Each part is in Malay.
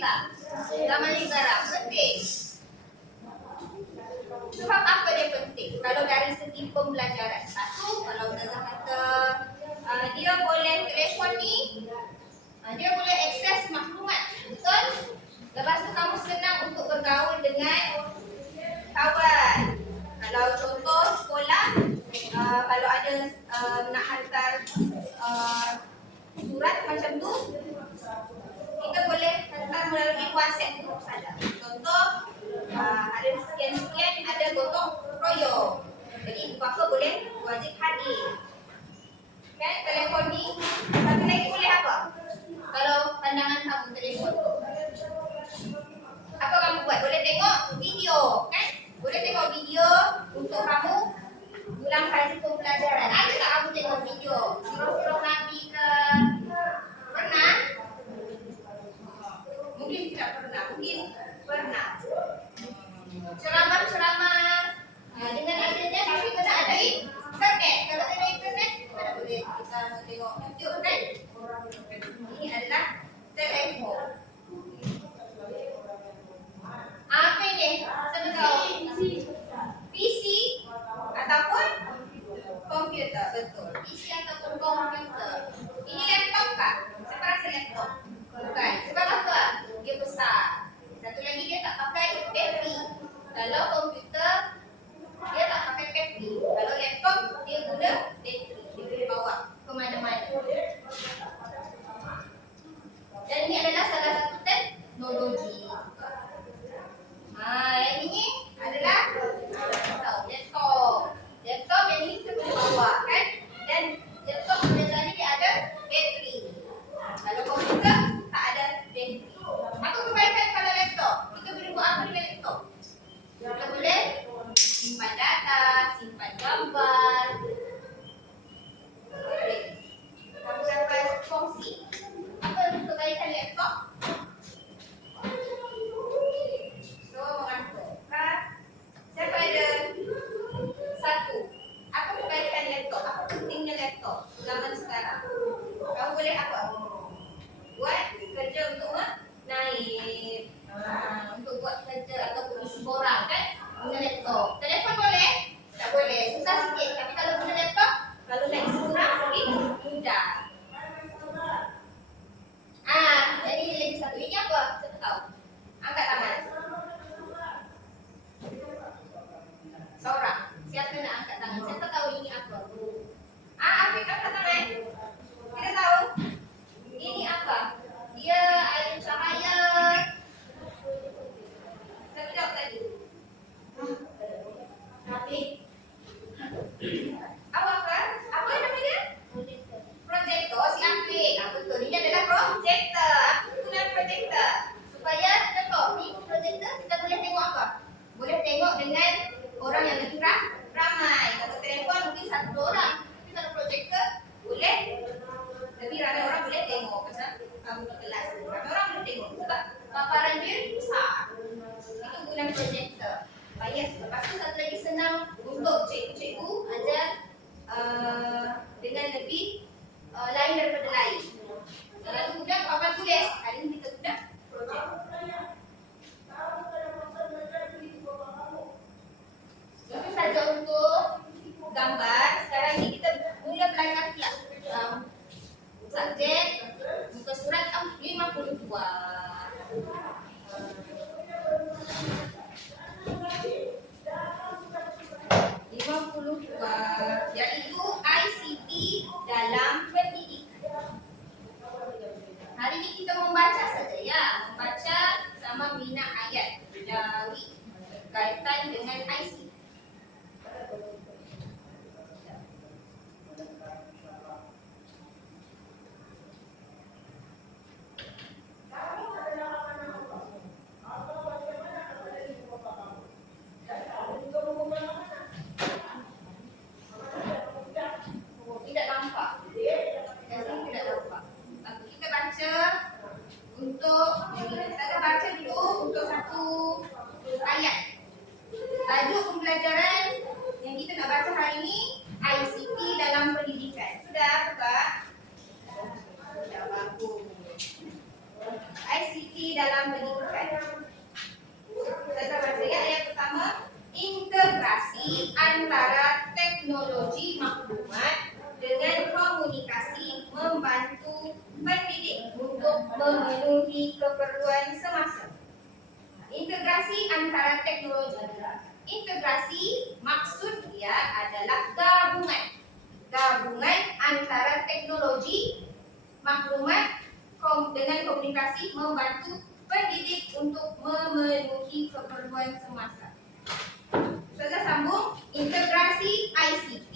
tak? Ramalan garam penting. Sebab apa dia penting? Kalau dari segi pembelajaran. Satu, kalau Ustazah kata dia boleh telefon ni, dia boleh akses maklumat. Betul? Lepas tu kamu senang untuk bergaul dengan kawan. Kalau contoh sekolah, kalau ada nak hantar surat macam tu, kita boleh hantar melalui WhatsApp tu saja. Contoh, ada sekian-sekian, ada gotong royong. Jadi bapa boleh wajib hadir. Kan telefon ni, satu lagi boleh apa? Kalau pandangan kamu telefon, apa kamu buat? Boleh tengok video, kan? Boleh tengok video untuk kamu ulang kaji pembelajaran. Ada tak kamu tengok video? Sirah-sirah Nabi ke? Pernah? Mungkin tidak pernah, mungkin pernah. Ceramah-ceramah dengan adanya, tapi kena ada internet. Kalau ada internet, mana boleh kita mau tengok YouTube, kan? Ini adalah telefon. Apa ini? Siapa tahu? PC ataupun komputer, betul. PC ataupun komputer. Ini laptop kah? Siapa rasa laptop? Bukan. Sebab apa? Dia besar. Satu lagi dia tak pakai bateri. Kalau komputer dia tak pakai bateri. Kalau laptop dia guna bateri. Dia boleh bawa ke mana-mana. Dan ini adalah salah satu teknologi. Yang ini adalah laptop. Laptop yang ini kita boleh bawa, kan? Dan laptop biasanya dia ada bateri. Kalau komputer tak ada bateri. Apa kebaikan kalau laptop? Kita boleh buat apa dengan laptop? Kita boleh simpan data, simpan gambar. Kamu dapat fungsi. Apa kebaikan laptop? So, mengantuk. Siapa ada satu? Apa kebaikan laptop? Apa pentingnya laptop zaman sekarang? Kamu boleh apa? Buat kerja untuk naik, untuk buat kerja ataupun isi borang, kan? Guna laptop. Telefon boleh? Tak boleh. Susah sikit. Tapi kalau guna laptop, kalau naik isi borang, mungkin mudah. Jadi lagi satu. Ini apa? Siapa tahu? Angkat tangan. Seorang. Siapa nak angkat tangan? Siapa tahu ini apa? Afiq angkat tangan. Kita tahu. Ini apa? Dia air cahaya. Siapa jawab tadi? Afiq. Apa? Apa nama dia? Projektor. Si Afiq. Betul. Ini adalah projektor. Apa guna projektor? Supaya kita tahu ni projektor kita boleh tengok apa? Boleh tengok dengan orang yang lebih ramai. Kalau telefon mungkin satu orang. Tapi kalau projektor boleh lebih ramai orang boleh tengok. Macam kamu di kelas, ramai orang boleh tengok sebab paparan dia besar. Itu guna projektor. Bayar. Lepas tu satu lagi senang untuk cikgu ajar dengan lebih lain daripada lain. Selalu guna papan tulis. Hari ini kita guna projektor. Itu saja untuk gambar. Sekarang ni kita mula belajar pula subjek muka surat 52. Iaitu ICT dalam pendidikan. Hari ini kita membaca saja, ya. Membaca sama minat ayat dari kaitan dengan ICT. antara teknologi maklumat dengan komunikasi membantu pendidik untuk memenuhi keperluan semasa. Integrasi antara teknologi. Integrasi maksud dia adalah gabungan antara teknologi maklumat dengan komunikasi membantu pendidik untuk memenuhi keperluan semasa. Sudah sambung. Integrasi ICT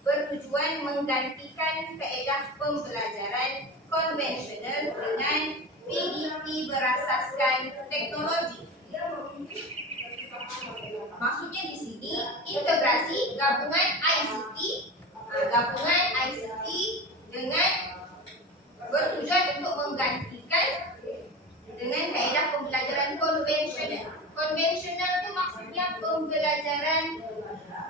bertujuan menggantikan kaedah pembelajaran konvensional dengan PDP berasaskan teknologi. Maksudnya di sini integrasi gabungan ICT dengan bertujuan untuk menggantikan dengan kaedah pembelajaran konvensional. Konvensional itu maksudnya pembelajaran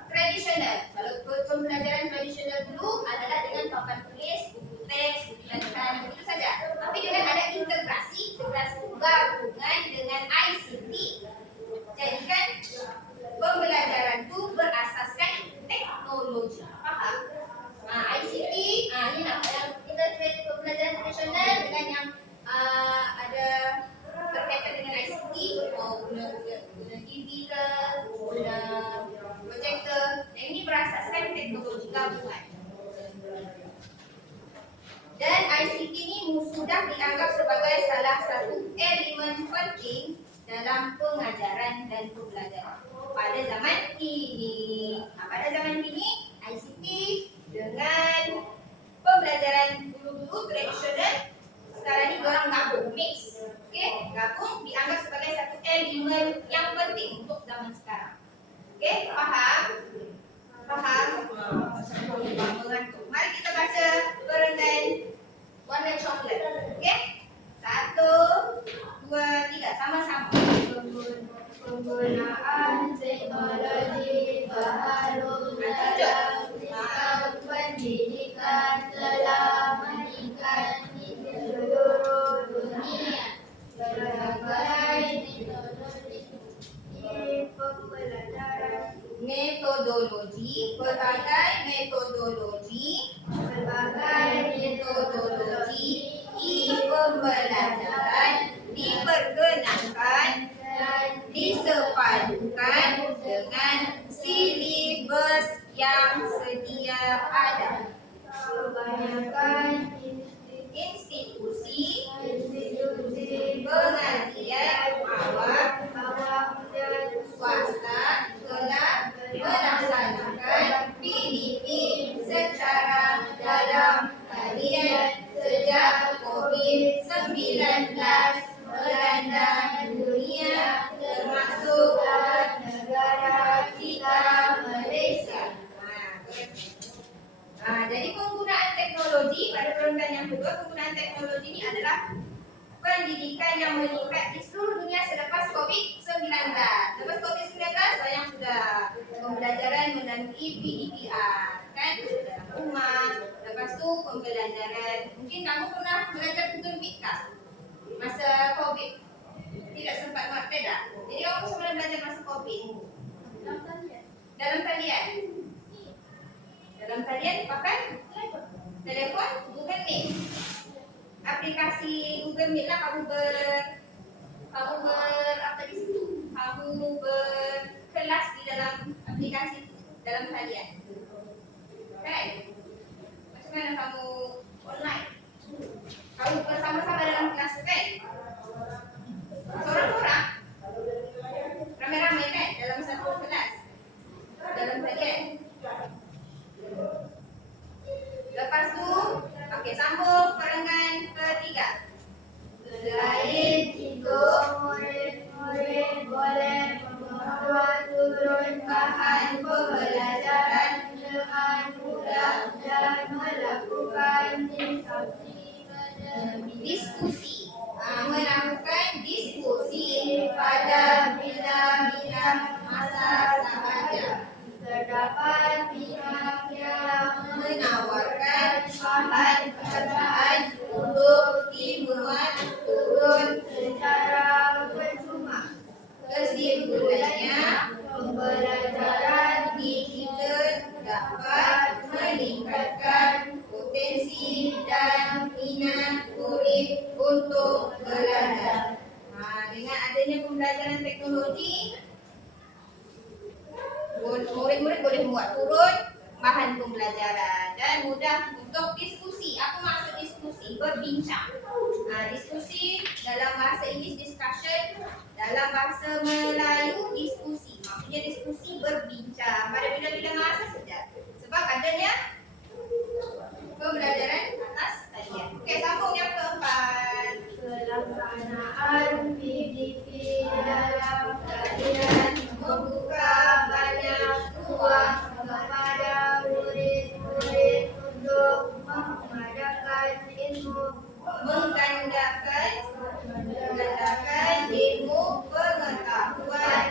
tradisional. Kalau pembelajaran tradisional dulu adalah dengan papan tulis, buku teks, butiran begitu saja. Tapi dengan ada integrasi gabungan dengan ICT, jadikan pembelajaran itu berasaskan teknologi. Faham? ICT, ini namanya integrasi pembelajaran tradisional dengan yang ada berkaitan dengan ICT, guna TV ke, guna projector. Ini berasaskan teknologi gabungan. Dan ICT ini sudah dianggap sebagai salah satu elemen penting dalam pengajaran dan pembelajaran pada zaman kini. Pada zaman kini, ICT dengan pembelajaran dulu tradisional sekarang ini diorang gabung, mix. Okey, gabung dianggap sebagai satu elemen yang penting untuk zaman sekarang. Okey, faham? Mari kita baca perenggan warna coklat. Okey? 1, 2, 3, sama-sama. Penggunaan teknologi baru dalam sistem pendidikan telah meningkat di seluruh dunia. Berbagai metodologi pembelajaran diperkenalkan dan disepadukan dengan silibus yang sedia ada. kebanyakan Institusi pengajian awam dan swasta telah melaksanakan PDP secara dalam harian sejak COVID-19 melanda dunia termasuk negara kita Malaysia. Jadi penggunaan teknologi pada perenggan yang kedua, penggunaan teknologi ini adalah pendidikan yang meningkat di seluruh dunia selepas COVID-19. Lepas COVID-19 banyak sudah pembelajaran melalui PDPR, kan? Dalam rumah. Lepas tu pembelajaran, mungkin kamu pernah belajar Google Meet tak? Masa COVID tidak sempat maktadah. Jadi kamu semula belajar masa COVID. Dalam talian. Dalam talian pakai telefon Google Meet. Aplikasi Google Meet lah kamu apa di situ? Kamu berkelas di dalam aplikasi dalam talian. Kan? Macam mana kamu online? Kamu bersama-sama dalam kelas kan? Seorang-seorang? Ramai-ramai kan? Dalam satu kelas? Dalam talian? Lepas tu, okey, sambung perenggan ketiga. selain itu murid-murid boleh membawa turun bahan pembelajaran dengan mudah dan melakukan Diskusi. Melakukan diskusi pada bila-bila masa sahaja. Terdapat pihak yang Menawarkan bahan pekerjaan untuk dimuat turun secara percuma. kesimpulannya Pembelajaran digital bahan pembelajaran dan mudah untuk diskusi. Apa maksud diskusi? Berbincang. Diskusi dalam bahasa Inggeris discussion, dalam bahasa Melayu diskusi. Maksudnya diskusi berbincang pada bila-bila masa saja. Sebab adanya pembelajaran atas talian. Okey, sambung yang keempat. Pelaksanaan PDP dalam talian membuka banyak ruang kepada murid-murid untuk mengadakan ilmu pengetahuan.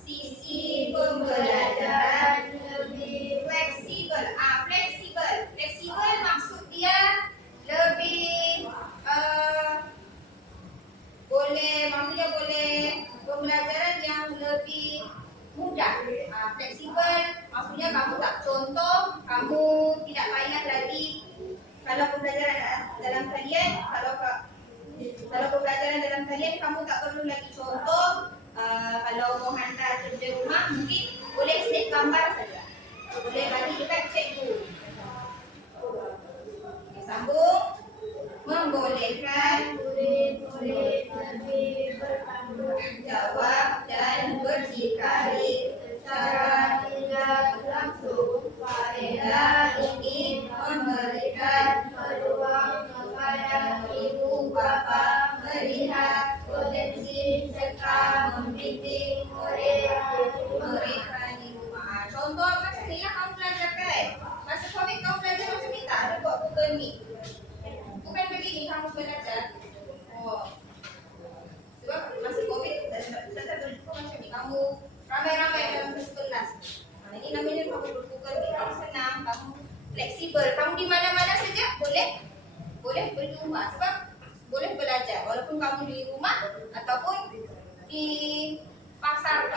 Sisi pembelajaran lebih Fleksibel. Fleksibel maksud dia lebih maksudnya boleh pembelajaran yang lebih mudah. Fleksibel maksudnya kamu tak contoh, kamu tidak payah lagi kalau pembelajaran dalam talian, kalau pembelajaran dalam talian kamu tak perlu lagi contoh. Kalau mau hantar kerja rumah mungkin boleh snap gambar saja. Boleh bagi dekat cikgu. Okay, sambung. Membolehkan murid-murid lebih bertanggungjawab dan berdikari secara tidak langsung. Faedah ingin memberikan peluang kepada ibu bapa melihat potensi serta membimbing murid di rumah. Contoh macam ni lah kamu belajar kan. Masa COVID kamu belajar macam ni tak? Ada buat Google Meet. Bukan begini kamu belajar. Sebab masa COVID saya berjumpa macam ni. Kamu ramai-ramai dalam satu kelas. Ini namanya kamu berbuka Meet. Kamu senang, kamu fleksibel. Kamu di mana-mana saja boleh pergi rumah. Sebab boleh belajar walaupun kamu di rumah ataupun di pasar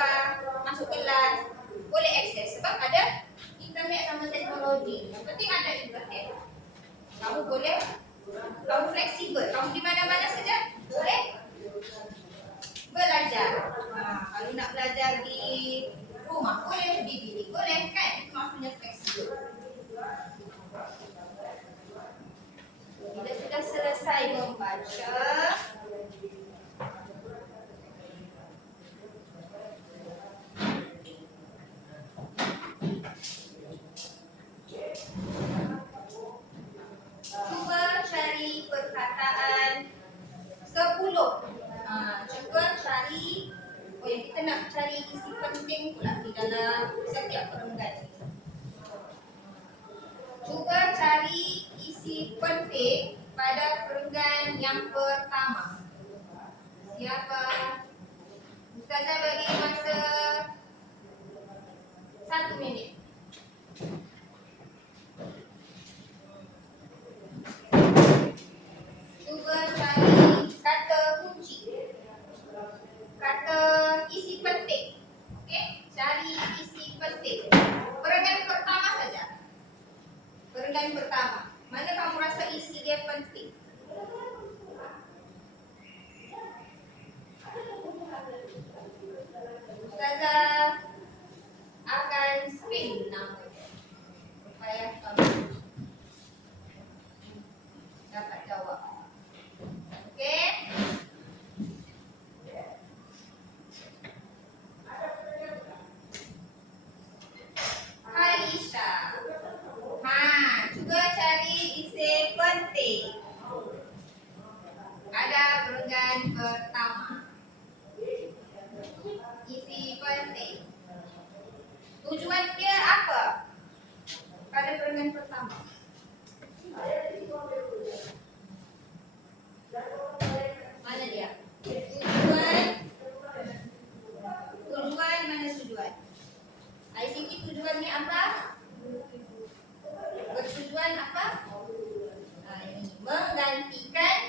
masuk kelas boleh akses sebab ada internet sama teknologi. Yang penting ada internet. Kamu fleksibel. Kamu di mana-mana saja boleh belajar. Kalau nak belajar di rumah boleh, di bilik boleh kan? Itu maksudnya fleksibel. Kita sudah selesai membaca. Cuba cari perkataan 10. Cuba cari yang kita nak cari isi penting pula di dalam setiap perenggan. Cuba cari isi penting pada perenggan yang pertama. Siapa? Ustazah bagi masa 1 minit. Cuba cari kata kunci. Kata isi penting. Okey, cari isi penting. Perenggan pertama saja. Perenggan pertama. Mana kamu rasa isi dia penting? Ustazah akan spin namanya supaya kamu dapat jawab. Okey? Aisyah. Cuba cari isi penting. Ada perenggan pertama. Isi penting. Tujuan dia apa? Pada perenggan pertama. Mana dia? Tujuan mana tujuan? ICT tujuannya apa? Bertujuan apa? Ini menggantikan.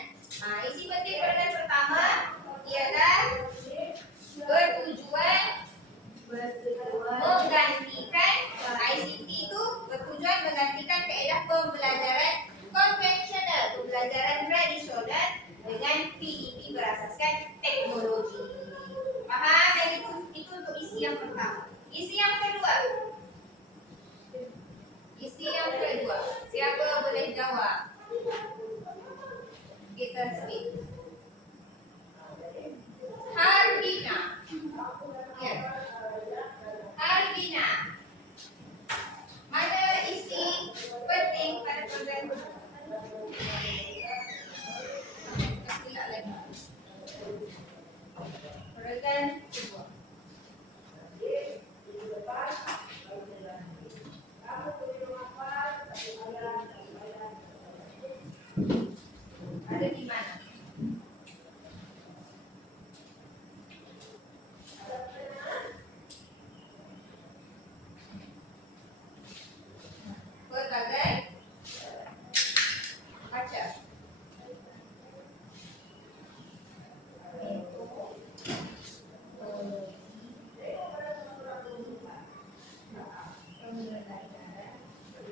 Isi penting perenggan pertama ialah bertujuan menggantikan. ICT itu bertujuan menggantikan kaedah pembelajaran konvensional, pembelajaran tradisional dengan PDP berasaskan teknologi. Faham? Dan itu untuk isi yang pertama. Isi yang kedua.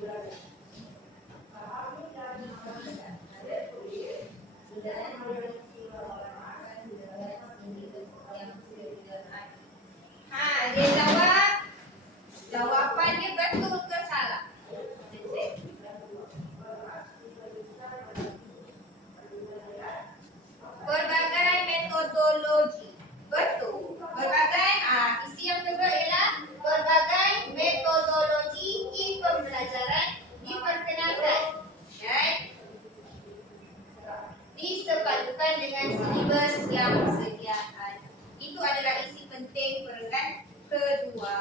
Dia jawab. Jawapan dia betul ke salah? Berbagai metodologi. Betul. Berbagai, isi yang kedua ialah berbagai metodologi pembelajaran diperkenalkan. Right? Disepadukan dengan silibus yang sedia ada. Itu adalah isi penting perenggan kedua.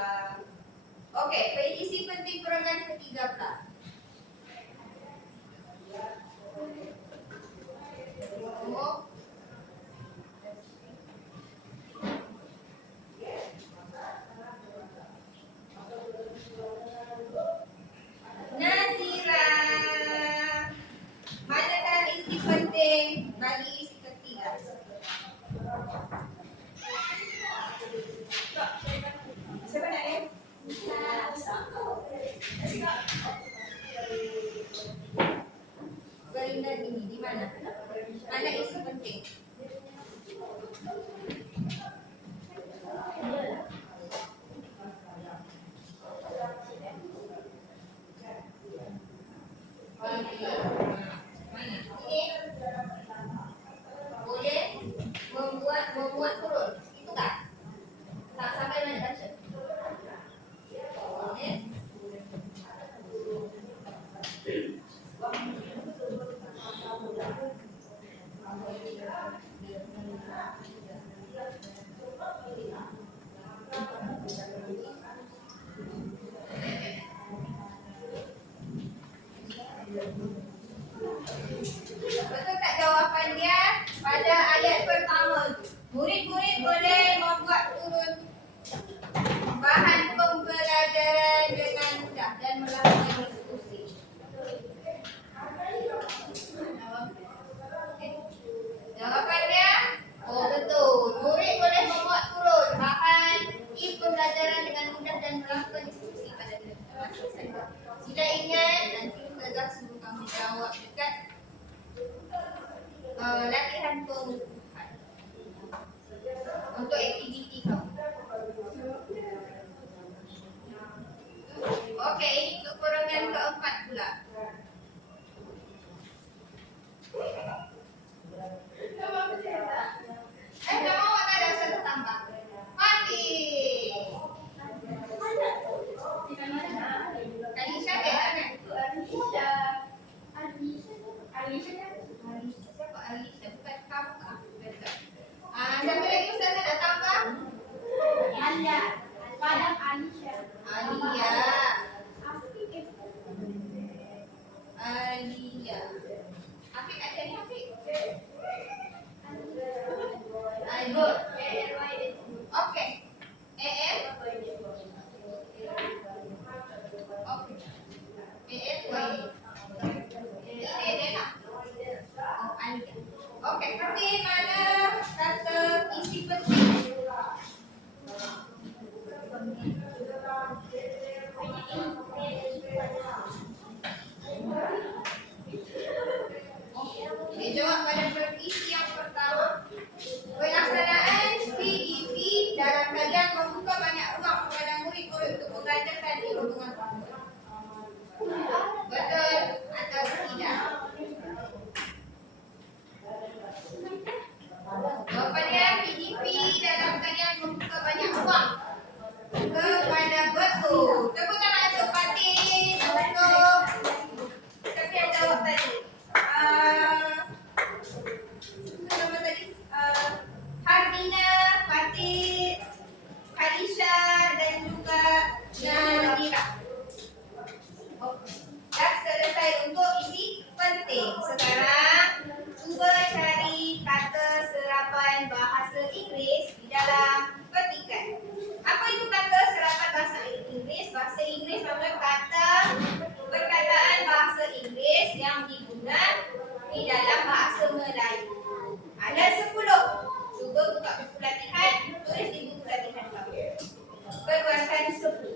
Okey, isi penting perenggan ketiga pula. Nazira, manakah isi penting bagi isi ketiga? Siapa nak ni? Gerinda ini di mana? Mana isi penting? Boleh membuat turun. Itu tak? Sampai mana baca? Boleh. Betul tak jawapan dia pada ayat pertama tu? Murid-murid boleh membuat turun bahan pembelajaran dengan mudah dan melakukan diskusi. Jawapan dia, oh betul. Murid boleh membuat turun bahan pembelajaran dengan mudah dan melakukan diskusi pada masa saya. Sila ingat nanti Ustazah suruh kamu jawab dekat latihan pengukuhan untuk aktiviti kamu. Okey, ini untuk perenggan keempat pula. Kamu awak tak ada satu tambah. Mati. Kalisha ke kan? Alisha kan? Siapa Alisha? Bukan kamu kah? Betul. Siapa lagi Ustazah nak tambah? Alia. Padang Alisha. Alia. Alia. Afiq kat sini Afiq. Good. Okay. AM. Okay. AM. Ini dia nak. Oh, Alia. Okay. Tapi mana kata isi penting? Dia jawab pada isi yang pertama. Pelaksanaan PDP dalam kalian membuka banyak ruang kepada murid-murid untuk mengajarkan ilmu pengetahuan. Betul atau tidak? Jawapannya PDP dalam kalian membuka banyak ruang kepada betul. Tepuk tangan untuk Fatih untuk siapa yang jawab tadi? Nama tadi Hardina, Fatih, Kalisha dan juga Nazira. Dah selesai untuk isi penting. Sekarang cuba cari kata serapan bahasa Inggeris di dalam petikan. Apa itu kata serapan bahasa Inggeris? Bahasa Inggeris maksudnya kata perkataan bahasa Inggeris yang digunakan di dalam bahasa Melayu. Ada 10. Cuba buka buku latihan, tulis di buku latihan kamu. Perbuatan 10.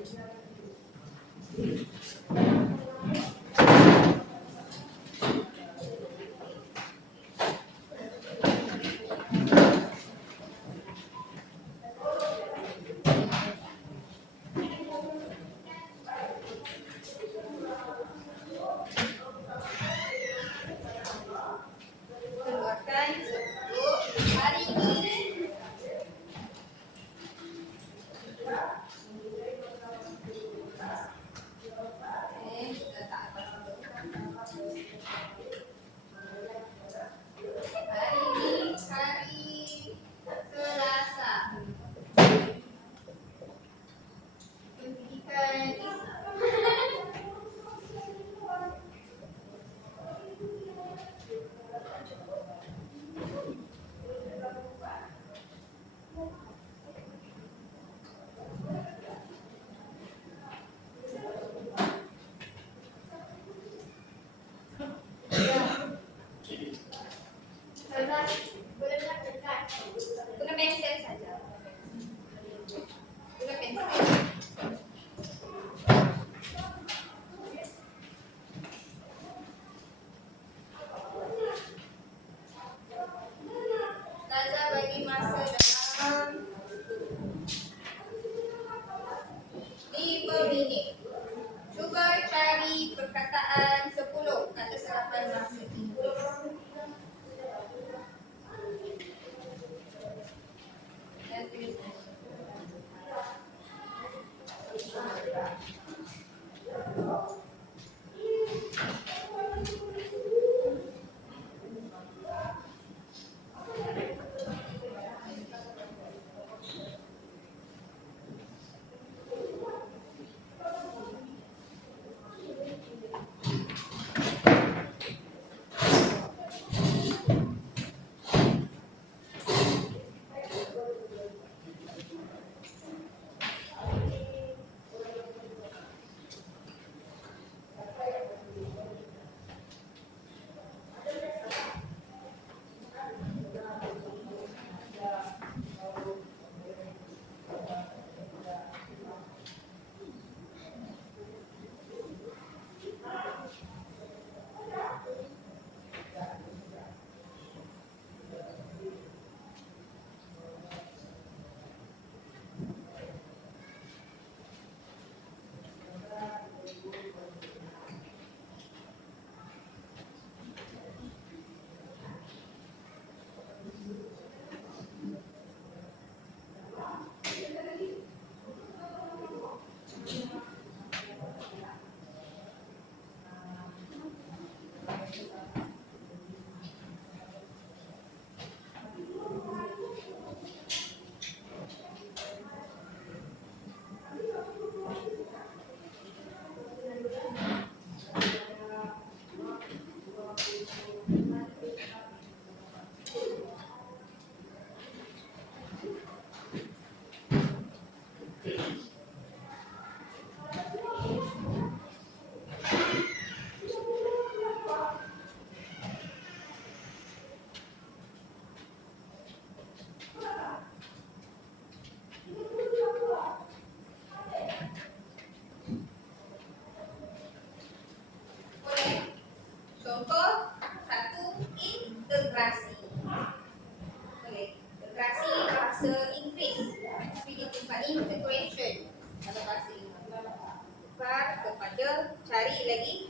Sekali lagi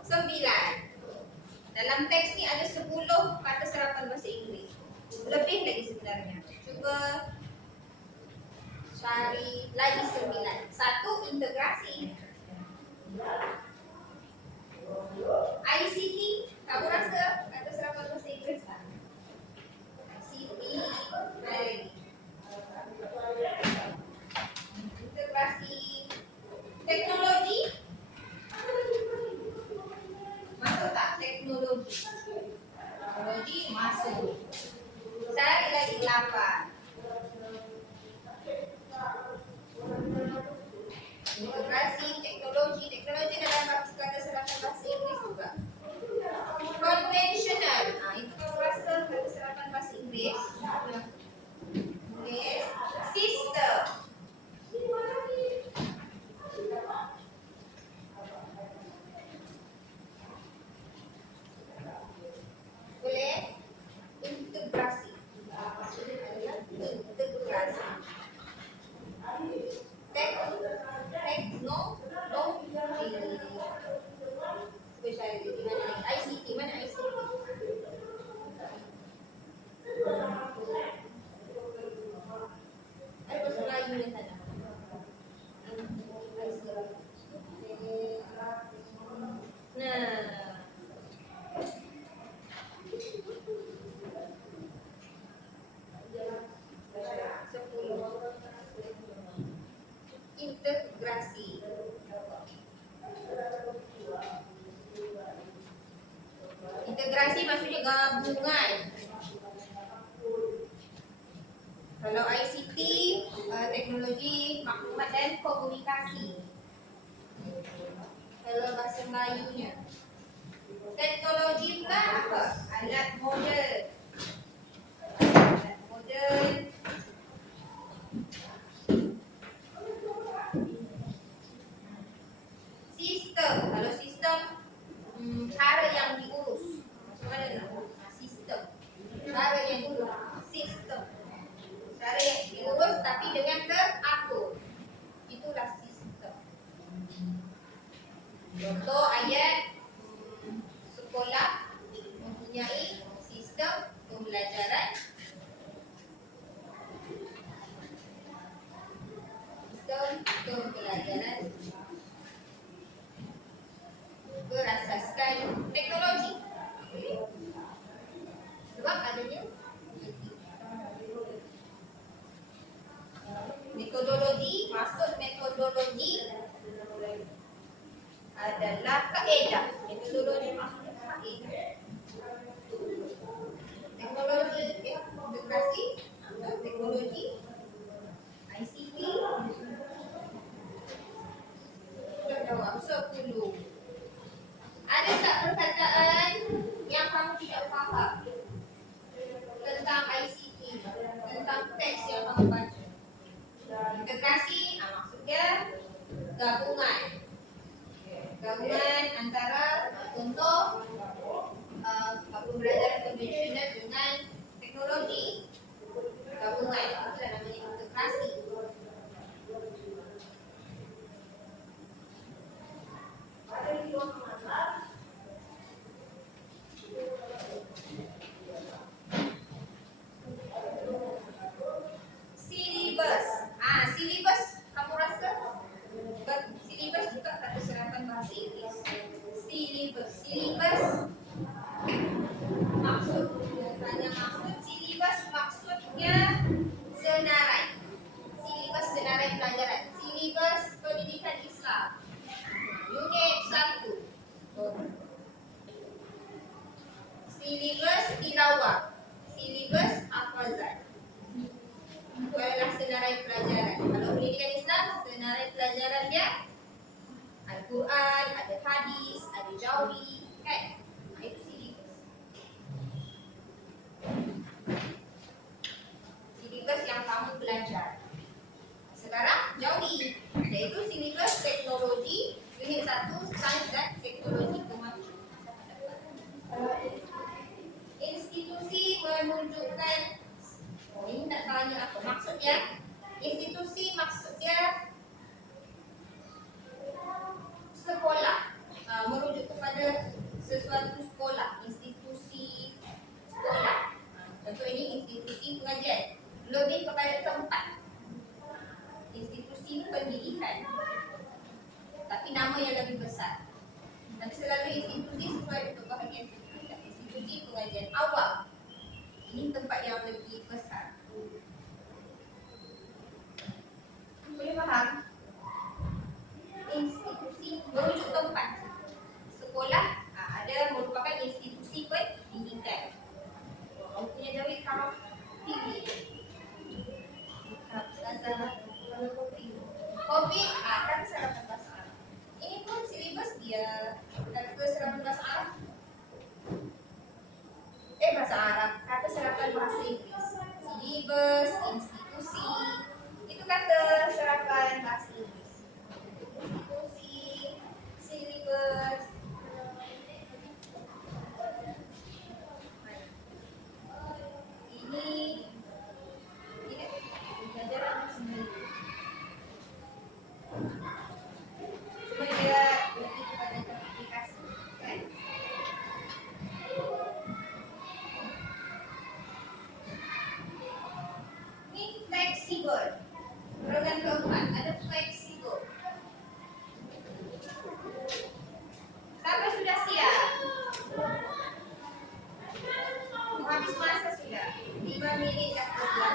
9. Dalam teks ni ada 10 kata serapan bahasa Inggeris. Lebih lagi sebenarnya. Cuba cari lagi 9. Satu, integrasi. ICT, kamu rasa kata serapan bahasa Inggeris tak? ICT, mana lagi? Integrasi. Teknologi. Masuk tak teknologi? Teknologi masuk. Cari lagi 8. Integrasi, teknologi. Teknologi dalam kata serapan bahasa Inggeris juga. Conventional. Nah, itu kamu rasa kata serapan bahasa Inggeris. Yes. System. Boleh? Integrasi. Integrasi. ICT, mana ICT? Ada bahasa Melayu di sana. Nah, integrasi. Integrasi maksudnya gabungan. Kalau ICT, teknologi maklumat dan komunikasi. Kalau bahasa Melayunya, teknologi pula apa? Alat moden. Alat moden. Sistem. Kalau sistem, cara yang diurus. Macam mana nak urus? Sistem. Cara yang diurus. Sistem. Cara yang diurus tapi dengan teratur. Itulah sistem. Contoh ayat, sekolah mempunyai sistem pembelajaran. Sistem pembelajaran berasaskan teknologi. Sebab adanya metodologi. Maksud metodologi adalah kaedah. Metodologi maksudnya kaedah. Teknologi, integrasi, teknologi, ICT. Sudah jawab 10. Ada tak perkataan yang kamu tidak faham tentang ICT, tentang teks yang kamu baca? Integrasi, maksudnya gabungan. Gabungan antara contoh pembelajaran konvensional dengan teknologi. Gabungan, itu namanya integrasi. Silibus. Silibus kamu rasa? Silibus juga kata serapan bahasa Inggeris. Silibus. Silibus maksud, tanya maksud. Silibus maksudnya senarai. Silibus senarai pelajaran. Silibus pendidikan Islam. Unit 1. Silibus tilawah. Silibus hafazan. Itu adalah senarai pelajaran. Kalau pendidikan Islam, senarai pelajaran dia Al-Quran, ada hadis, ada jawi, kan? Itu silibus. Silibus yang kamu belajar. Sekarang jawi, yaitu silibus teknologi unit 1 sains dan teknologi kemajuan. Institusi menunjukkan, ini nak tanya apa maksudnya? Institusi maksudnya sekolah. suatu sekolah, institusi sekolah. Contoh ini institusi pengajian. Lebih kepada tempat. Institusi pendidikan. Tapi nama yang lebih besar. Tapi selalu institusi sesuai untuk bahagian pendidikan. Institusi pengajian awam. Ini tempat yang lebih besar. Boleh faham? Institusi merujuk tempat. Sekolah ada merupakan institusi pendidikan. Kamu punya jawab kalau tinggi. Kalau kopi kan serapan bahasa Arab. Ini pun silibus dia kata serapan bahasa Arab. Bahasa Arab kata serapan bahasa Inggris. Silibus, institusi itu kata serapan bahasa Inggris. Institusi, silibus. Ini pelajaran sendiri. Cuma dia lebih kepada aplikasi, kan? Ini fleksibel. Program keempat ada fleksibel. Siapa sudah siap? Habis masa sudah 5 minit dah keluar.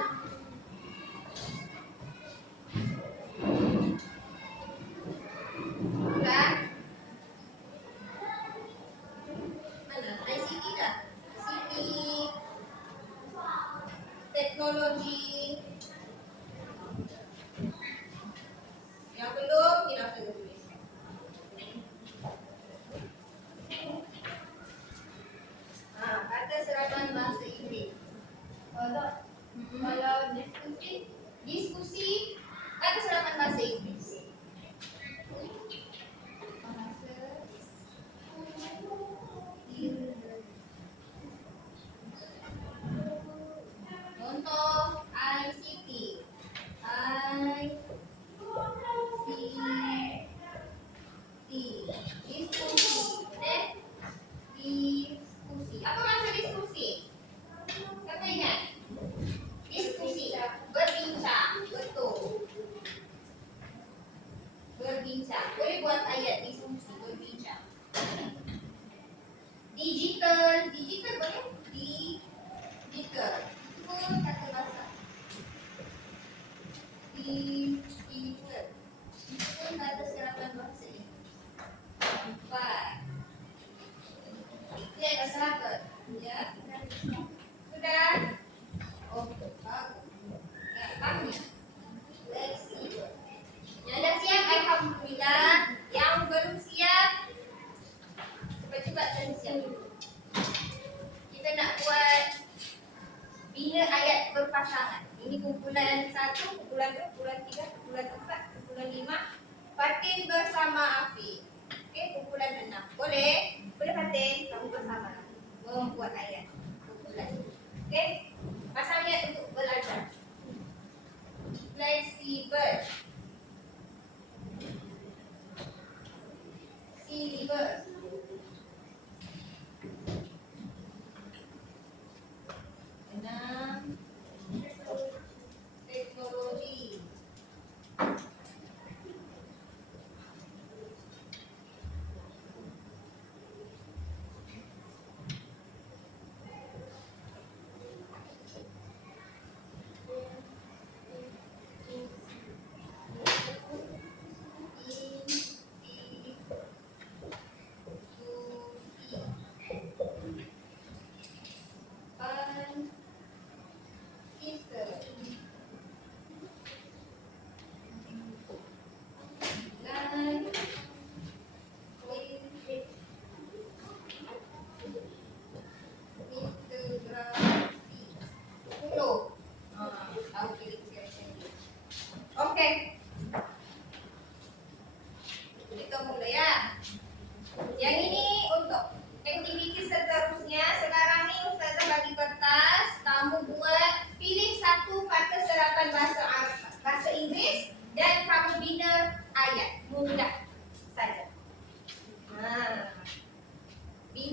Sudah? Mana? ICT dah? ICT teknologi. Yang belum tidak usah tulis. Kata serapan bahasa Inggeris. Kalau Diskusi kata serapan bahasa Inggeris. Contoh ICT. Diskusi. Diskusi. Apa maksud diskusi? Siapa ingat? Diskusi. Berbincang. Betul. Berbincang. Boleh buat ayat diskusi. Berbincang. Digital. Digital boleh? Digital. Itu kata bahasa. Digital. Itu kata serapan bahasa ini. Empat. Itu ada serapan. Ya. Sudah? Oh, bagus. Bagus. Fleksibel. Yang dah siap, alhamdulillah. Yang belum siap, cepat-cepat cari siap. Kita nak buat bina ayat berpasangan. Ini kumpulan 1, kumpulan 2, kumpulan 3, kumpulan 4, kumpulan 5. Fatin bersama Afiq. Okey, kumpulan 6. Boleh? Boleh Fatin? Kamu bersama membuat ayat kumpulan. Okey? Pasang ayat untuk belajar. Fleksibel. Silibus. Enam. Teknologi.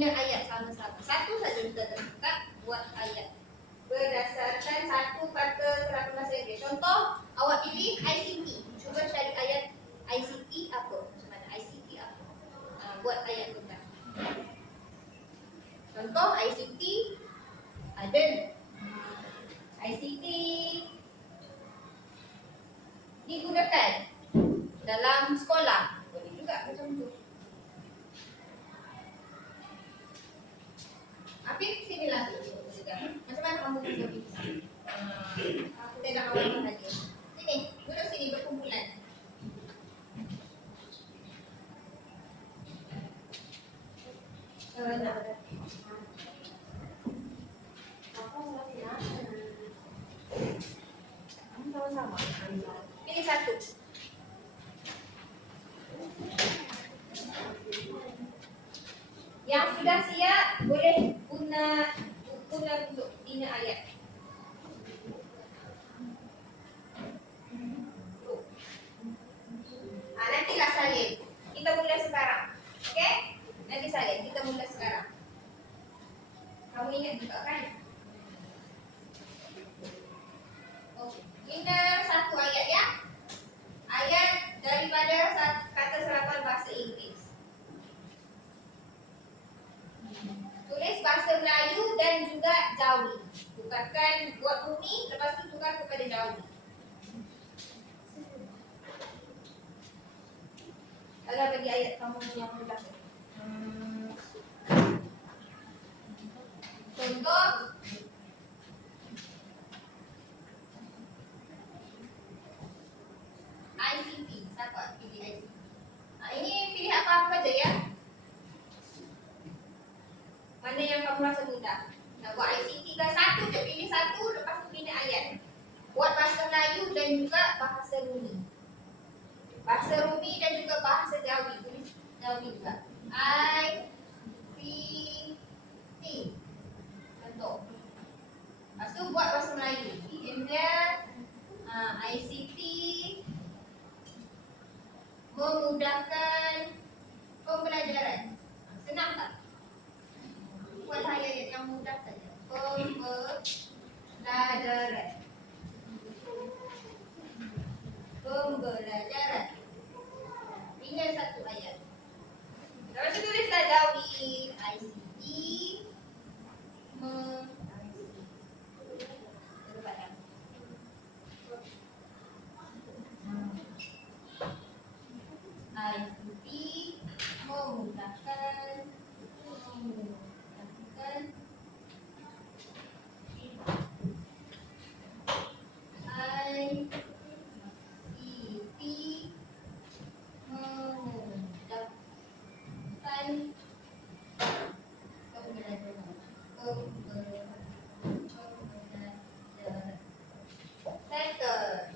bina ayat sama-sama. Satu saja Ustaz minta buat ayat berdasarkan satu kata serapan bahasa Inggeris. Contoh, awak pilih ICT. Cuba cari ayat ICT apa? Macam mana ICT apa? Buat ayat tentang. Contoh ICT ada ICT digunakan dalam sekolah. Boleh juga macam tu. Afif, sinilah. Macam mana kamu bisa bincang? Kita nak awal saja. Sini, duduk sini berkumpulan. Nak. Sama-sama. Pilih satu. Yang sudah siap boleh guna untuk bina ayat. Nantilah salin. Kita mula sekarang. Okey? Nanti salin. Kita mula sekarang. Kamu ingat juga kan? Okey. Bina satu ayat ya. Ayat daripada kata serapan bahasa Inggeris. Tulis bahasa Melayu dan juga Jawi. Tukarkan buat bumi, lepas tu tukar kepada Jawi. Kalau bagi ayat kamu yang mudah. Contoh ICT. Siapa pilih ICT? Ini pilih apa-apa saja ya. Mana yang kamu rasa mudah? Nak buat ICT kan satu je, pilih satu, lepas tu bina ayat. Buat bahasa Melayu dan juga bahasa Rumi. Bahasa Rumi dan juga bahasa Jawi. Tulis Jawi juga. ICT. Contoh. Lepas tu buat bahasa Melayu. India, ICT memudahkan pembelajaran. Senang tak? Buatlah ayat yang mudah saja. Pembelajaran. Pembelajaran. Bina satu ayat. Lepas tu tulislah Jawi. ICT ICT memudahkan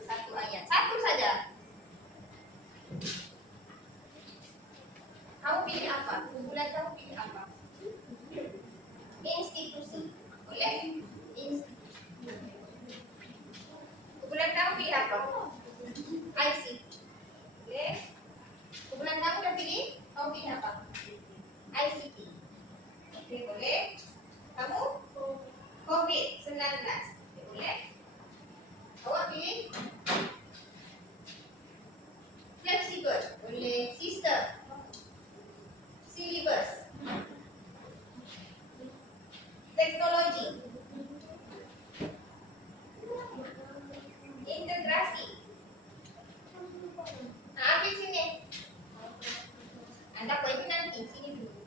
satu ayat. Satu saja. Kamu pilih apa? Kumpulan kamu pilih apa? Institusi. Boleh? Institusi. Kumpulan kamu pilih apa? ICT. Boleh? Kumpulan kamu dah pilih? Kamu pilih apa? ICT. Okey, boleh? Kamu? COVID-19. Okay, boleh? Awak pilih? Flexible. Boleh. System. Syllabus. Teknologi. Integrasi. Ambil sini. Anda poin nanti. Sini dulu.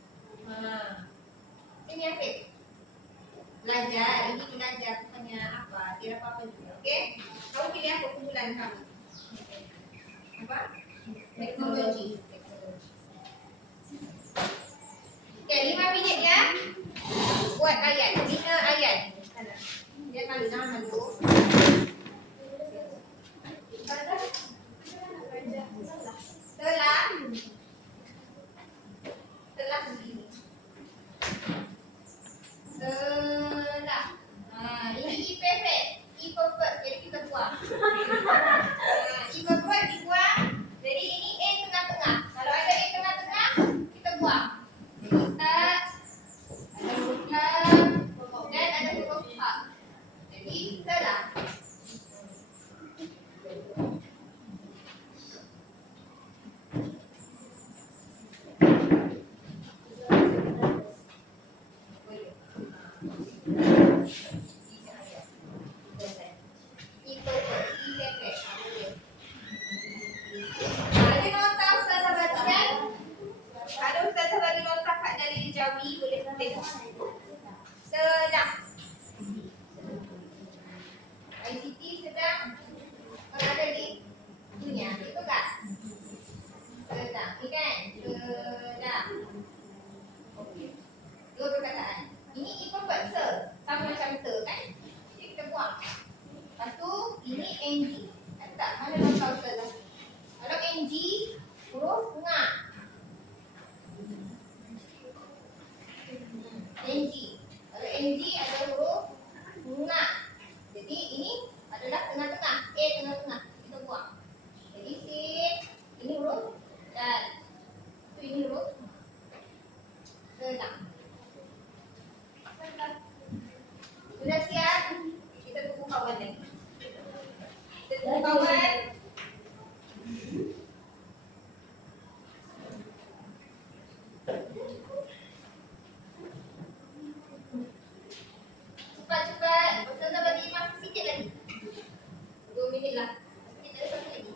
Sini Afif. Belajar. Ini belajar. Bukannya apa. Tidak apa-apa juga. Okey? Kamu pilih apa kumpulan kamu? Apa? Teknologi. Okey, 5 minit ya. Buat ayat. Bina ayat. Dia malu, jangan malu. Telah begini. Telah. Ini I perfect. I perfect. Jadi kita buang. I perfect dibuang. Jadi ini A tengah-tengah. Kalau ada A tengah-tengah, kita buang. Kita Ustazah bagi nota kat dari Jawi, boleh tengok. Sedang. ICT sedang berada di dunia, betul tak? Sedang, ni kan? Sedang. Okey. Dua perkataan. Ini ikut se, sama macam te kan? Jadi kita buang. Lepas tu, ini NG. Ada tak? Mana nota Ustazah? Kalau NG, huruf ngah. NG. Kalau NG ada huruf ngah. Jadi ini adalah tengah-tengah. A tengah-tengah. Kita buang. Jadi ini huruf dan ini huruf sedang. Sudah siap? Kita tunggu kawan lagi. Kita tunggu kawan. Cepat-cepat. Ustazah bagi masa sikit lagi. 2 minit lah. Kita ada satu lagi.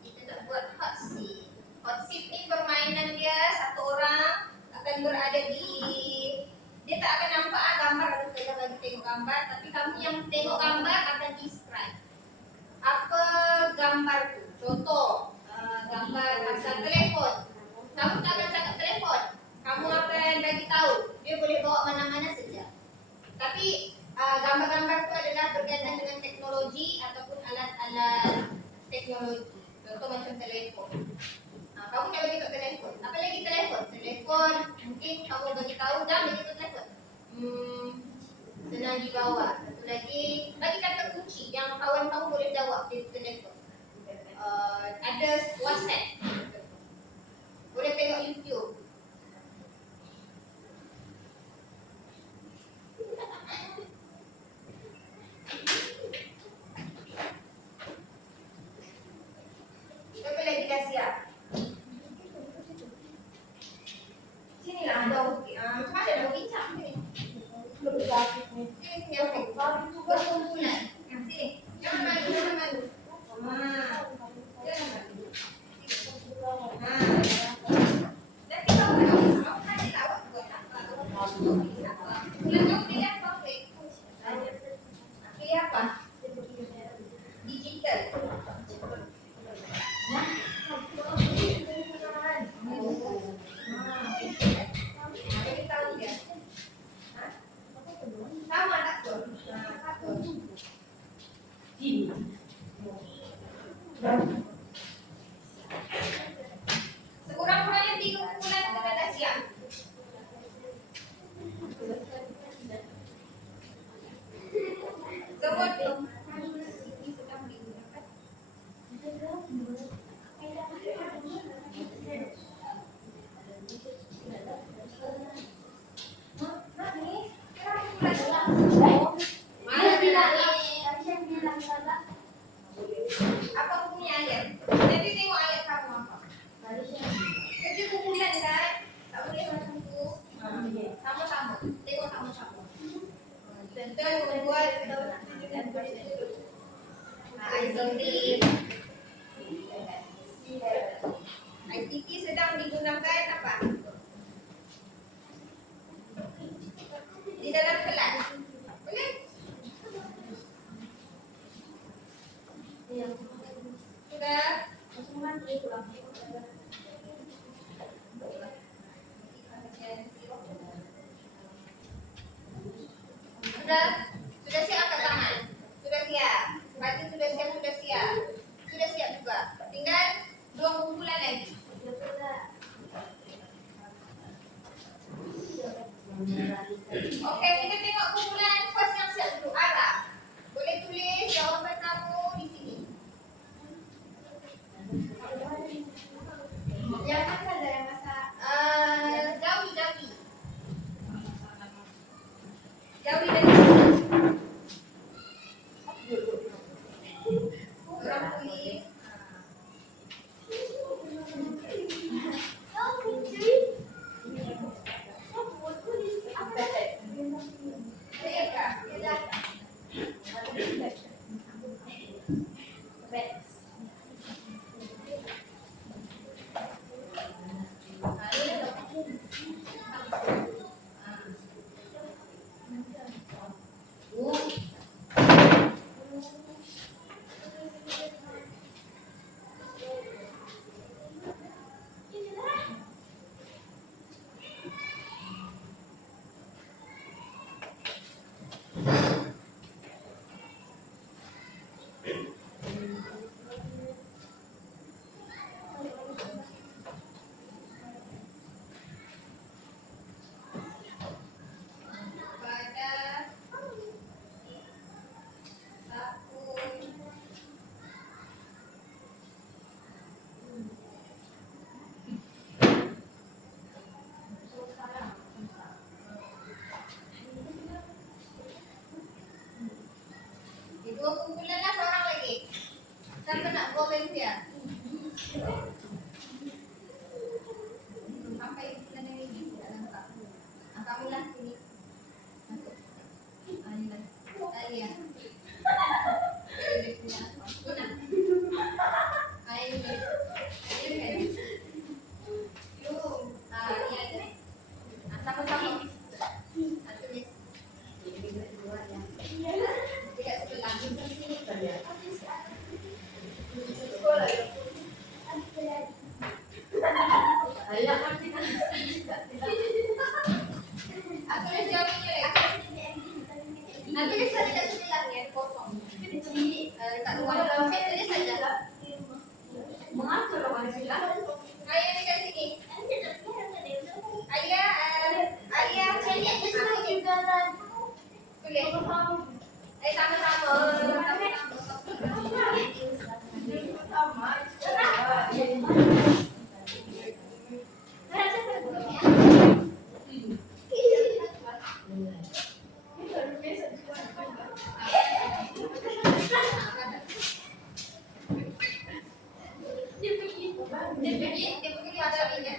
Kita nak buat hot seat. Hot seat ni permainan dia, satu orang akan berada di, dia tak akan nampak gambar kalau Ustazah bagi tengok gambar, tapi kamu yang tengok gambar akan describe. Apa gambar tu? Contoh, gambar pasal telefon. Kamu tak akan cakap telefon. Kamu akan bagi tahu dia boleh bawa mana-mana saja. Tapi gambar-gambar itu adalah berkaitan dengan teknologi ataupun alat-alat teknologi. Contoh macam telefon. Kamu nak bagi tahu telefon. Apa lagi telefon? Telefon mungkin kamu bagi tahu dah bagi tahu telefon. Senang dibawa. Satu lagi bagi kata kunci yang kawan kamu boleh jawab di telefon. Ada WhatsApp. Boleh tengok YouTube. Siapa lagi dah siap? Sinilah ada okey. Macam mana nak bincang ni? Sini okey. Berkumpulan. Sini. Jangan malu, jangan malu. Jangan malu. Nanti kamu kan awak buat apa? Bulan kamu pilih apa? Pilih apa? Digital. Bagi tahu dia. Sama tak tu? Satu. Sekurang-kurangnya 3 bulan kita dah siap. Semua tu. Apa hukumnya ayat? Nanti tengok ayat kamu apa. Kerja kumpulan kan? Tak boleh macam tu. Sama-sama. Tengok sama-sama. Tentang membuat ICT sedang digunakan apa? Di dalam kelas. Boleh? Sudah? Sudah siap angkat tangan? Sudah siap. Baju sudah siap, sudah siap. Sudah siap juga. Tinggal 2 kumpulan lagi. Okey, kita tengok kumpulan first yang siap dulu. Arah. Boleh tulis jawapan kamu di sini. Yang mana dah yang masak? Jawi. Jawi dan orang tulis. Tulis. Sama-sama. Dia pergi ada ini.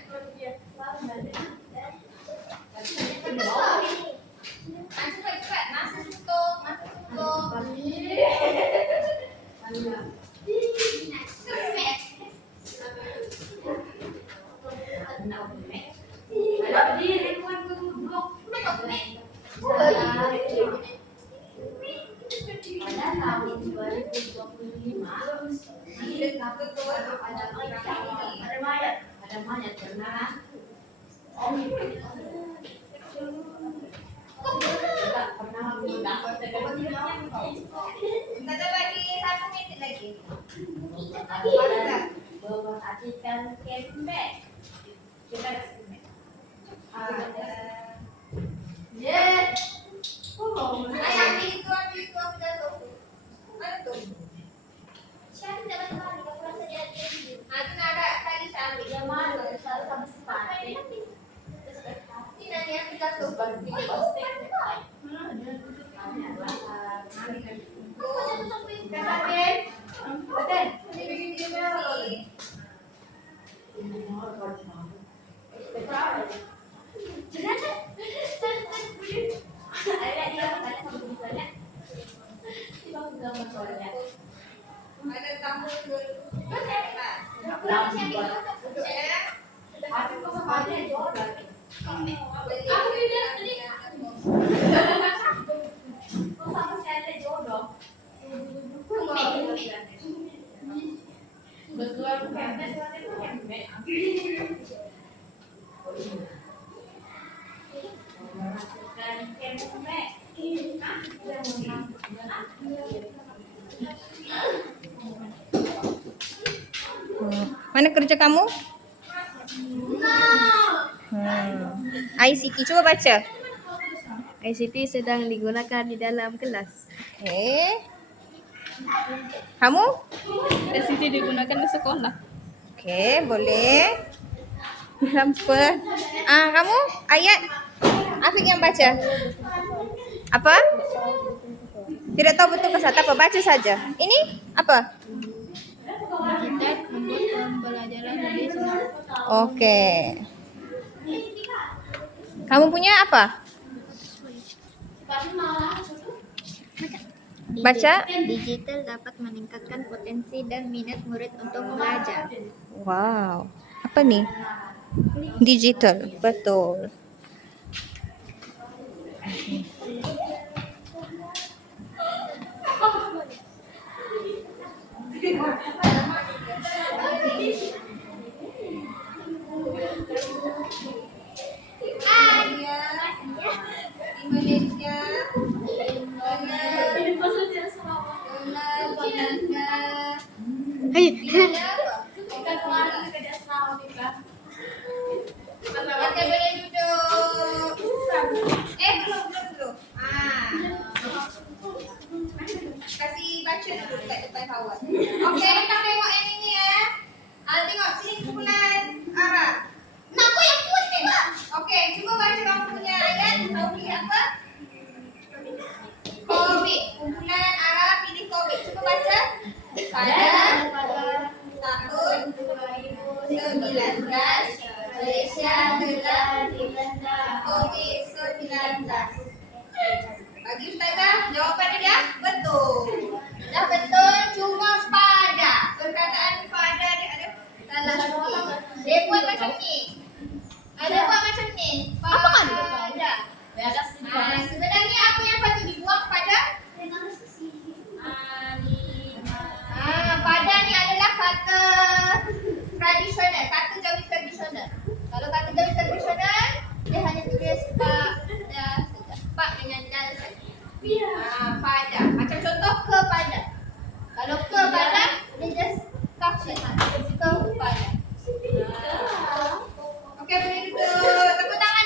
Cepat. Masa tutup. Kita bagi 1 minit lagi. Ambil itu aku jatuh. Mana tu? Siapa dapat kali? Aku rasa dia ada. Itu ada tali saya ambil. Yang mana? Sama sepatu. Ini nanti aku jatuh. Ada tamu Mana kerja kamu? ICT, coba baca. ICT sedang digunakan di dalam kelas. Kamu? ICT digunakan di sekolah. Boleh. Dalam sekolah. Kamu? Ayat? Afiq yang baca. Apa? Tidak tahu betul kata apa, baca saja. Ini apa? Kita membuat pembelajaran lebih senang. Kamu punya apa? Baca. Digital dapat meningkatkan potensi dan minat murid untuk belajar. Wow. Apa nih? Digital. Betul. Di Malaysia. Oke, boleh duduk. Belum. Kasih baca dulu kat depan kawan. Oke, kita tengok yang ini ya. Tengok sini kumpulan Arab. Nak aku yang kuat tengok. Oke, cuba baca kamu punya ayat. Tahu apa? Covid. Kumpulan Arab pilih Covid. Cuba baca. Pada tahun 2019 Malaysia telah dilanda Covid-19. Bagi Ustazah, jawapan dia betul. Dah betul, cuma pada. Perkataan pada dia ada salah sikit. Dia buat macam ni. Ada buat macam ni. Pada. Sebenarnya apa yang patut dibuang pada? Pada ni adalah kata tradisional, kata Jawi tradisional. Kalau kata Jawi tradisional, dia hanya tulis pak dengan dal saja. Pada. Macam contoh kepada. Kalau kepada, dia just caption kepada. Okey, boleh duduk. Tepuk tangan.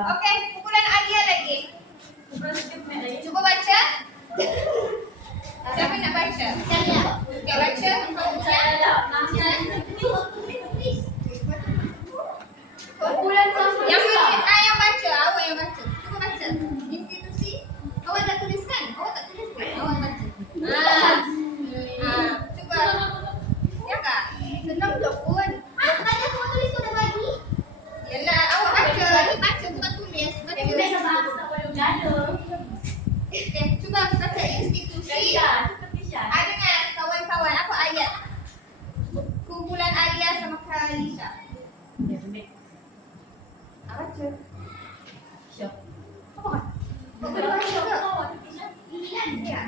Okey, kumpulan Alia lagi. Cuba baca. Siapa nak baca? Saya. Okey, baca. Kumpulan sama. Yang baca. Awak yang baca. Cuba baca. Institusi. Awak dah tuliskan? Awak tak tuliskan? Awak baca. Cuba. Ya kak? Senang je pun. Tanya kamu tulis kau dah bagi. Yalah, awak baca. Ni baca bukan tulis. Baca. Okey, cuba baca institusi. Ada kan kawan-kawan apa ayat? Kumpulan Alia sama Kalisha. Baca. Apa kan? Boleh baca ke? Ya.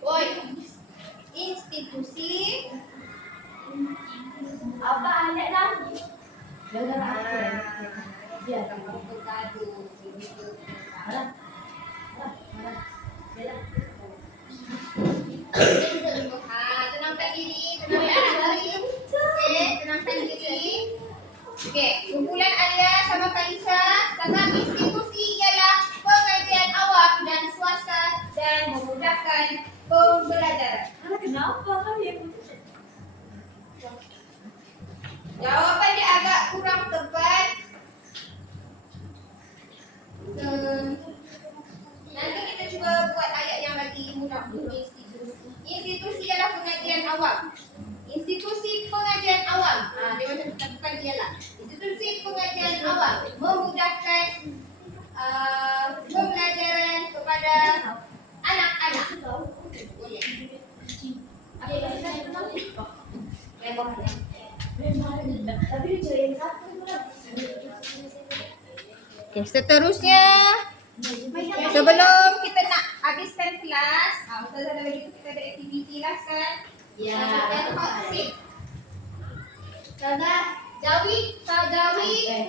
Oi. Institusi. Apa anak dah? Tenangkan diri. Okey, tenangkan diri. Okey, kumpulan Alia sama Kalisha tentang institusi ialah pengajian awam dan swasta dan memudahkan pembelajaran. Kenapa kan dia Jawapan dia agak kurang tepat. Nanti kita cuba buat ayat yang lagi mudah. Institusi ialah pengajian awam. Institusi pengajian awam. Dia macam bukan ialah. Institusi pengajian awam memudahkan pembelajaran kepada anak-anak. Boleh. Okay, seterusnya sebelum kita nak habiskan kelas, Ustazah dah bagi tu kita ada aktiviti lah kan? Ya. Ustazah Jawi,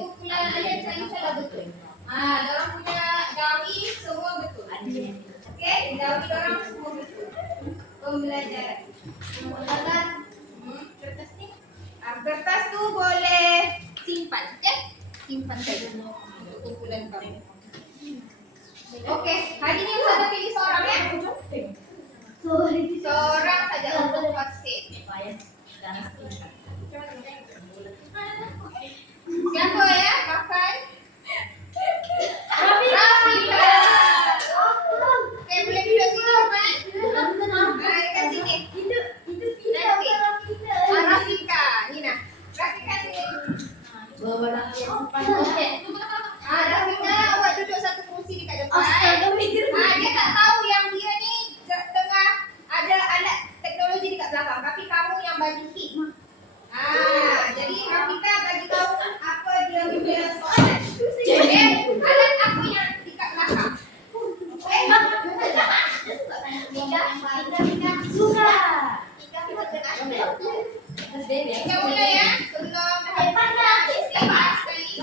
kumpulan Alia Kalisha dah betul. Dorang punya Jawi semua betul. Okey, Jawi dorang semua betul. Pembelajaran. Ustazah, kertas ni. Kertas tu boleh simpan, okey? Simpan saja untuk kumpulan kamu. Okey, hari ni Ustazah pilih seorang ya. Seorang saja untuk vaksin. Siapa ya? Makan. Rafika. Okey, boleh duduk sini, Mat. Dekat sini. Nanti. Rafika. Nina. Rafika sini. Okey. Rafika, awak duduk satu kursi dekat depan. Dia tak tahu yang dia ni tengah ada alat teknologi dekat belakang. Tapi kamu yang bagi hit. Jadi Rafika bagi tahu apa dia punya soalan. Okey, alat apa yang dekat belakang? Okey. Kita mula ya. Sebelum dah habis kelas sekali.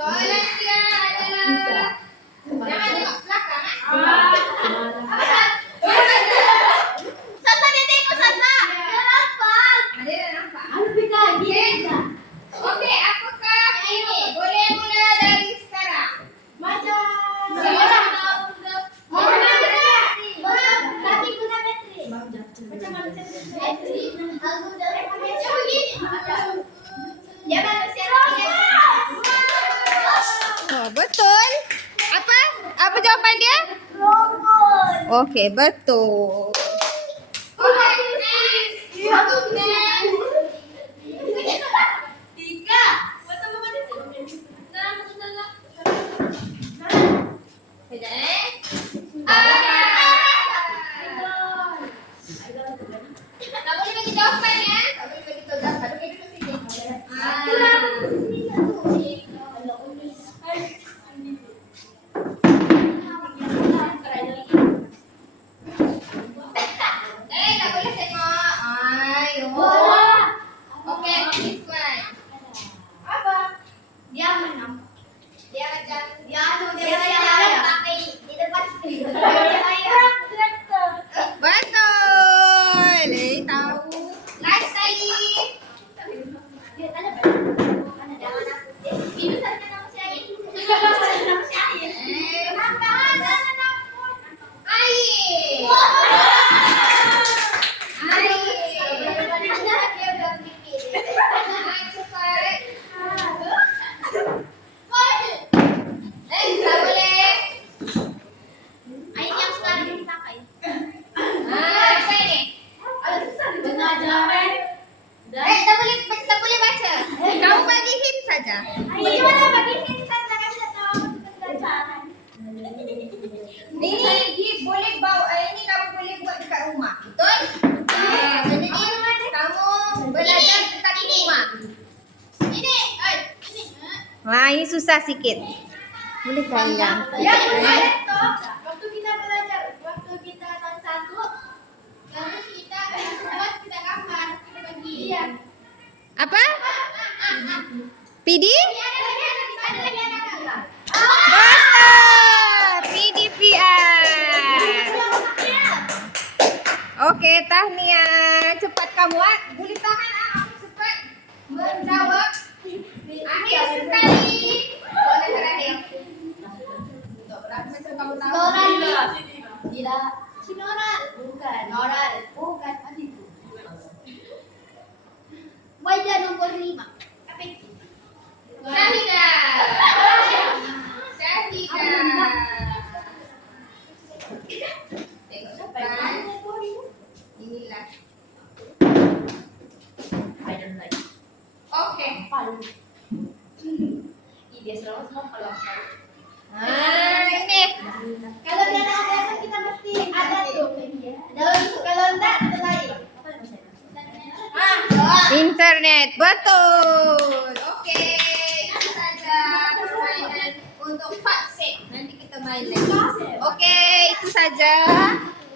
Soalan dia adalah jangan tengok belakang Sasa dia tengok Sasa. Dia dah nampak. Okey, apakah ini? Boleh mula dari sekarang. Seorang betul. Apa jawapan dia? Okey, betul. Okey, next. Sekejap tak boleh bagi jawapan ya. Tak boleh bagi tahu jawapan. Okey, duduk sini. Dia tanya pada. Jangan aku. Bibi saja nama si Ain. Nama si Ain. Kenapa? Jangan aku. Ain. Ain. Dia udah pipi. Ain cepat. Tak boleh. Ain yang sekarang kita pakai. Apa ini? Tengah jalan. Tak boleh baca. Kamu bagi hint saja. Bagaimana bagi hint saja kami tak tahu pelajaran. Ini boleh bawa ini kamu boleh buat dekat rumah. Betul? Jadi kamu belajar dekat rumah. Ini. Wah, ini susah sikit. Boleh kalian. Ya, laptop. Waktu kita belajar, waktu kita tahun 1, terus kita buat kita gambar, kita bagi. Iya. Apa? PD? Ada lagi anak gambar. Betul. PDPR. Oke, Tahnia. Cepat kamu. Boleh tahan aku cepat menjawab. Akhir sekali. Boleh terakhir. Berapa macam kamu tahu? Noral. Tidak. Si Noral. Bukan. Noral. Bukan. Apa itu? Wajah nomor 5. Apa itu? Syahida. Syahida. Tengok depan. Inilah. I don't like. Oke. Palu. Dia selalu semua kalau Ini. kalau dia ada kita mesti ada tuh. Kalau enggak ada lain. Internet, betul. Oke, itu saja permainan untuk Fatsek. Nanti kita main lagi. Oke, itu saja.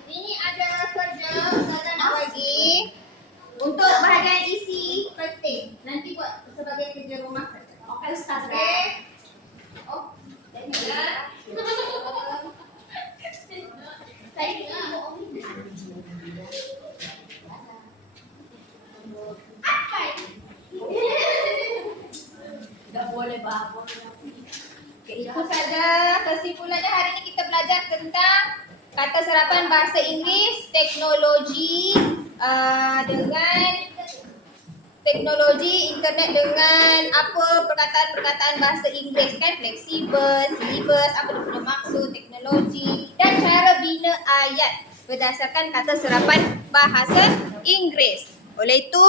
Ini ada kerja Ustazah nak bagi untuk bahagian isi penting. Nanti buat sebagai kerja rumah saja. Oke, Ustaz. Oke. Oh, jadilah. Apa ini? Tidak boleh babon. Oke, itu saja kesimpulannya hari ini kita belajar tentang kata serapan bahasa Inggeris, teknologi dengan teknologi internet dengan apa perkataan-perkataan bahasa Inggeris kan, fleksibel, syllabus, apa dia punya maksud, teknologi dan cara bina ayat berdasarkan kata serapan bahasa Inggeris. Oleh itu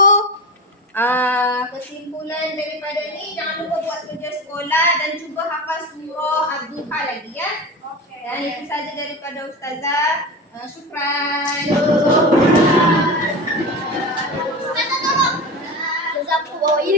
kesimpulan daripada ni, jangan lupa buat kerja sekolah dan cuba hafal surah Ad-Duha lagi ya. Dan itu saja daripada Ustazah. Syukran. Ustaz, aku bawa ini.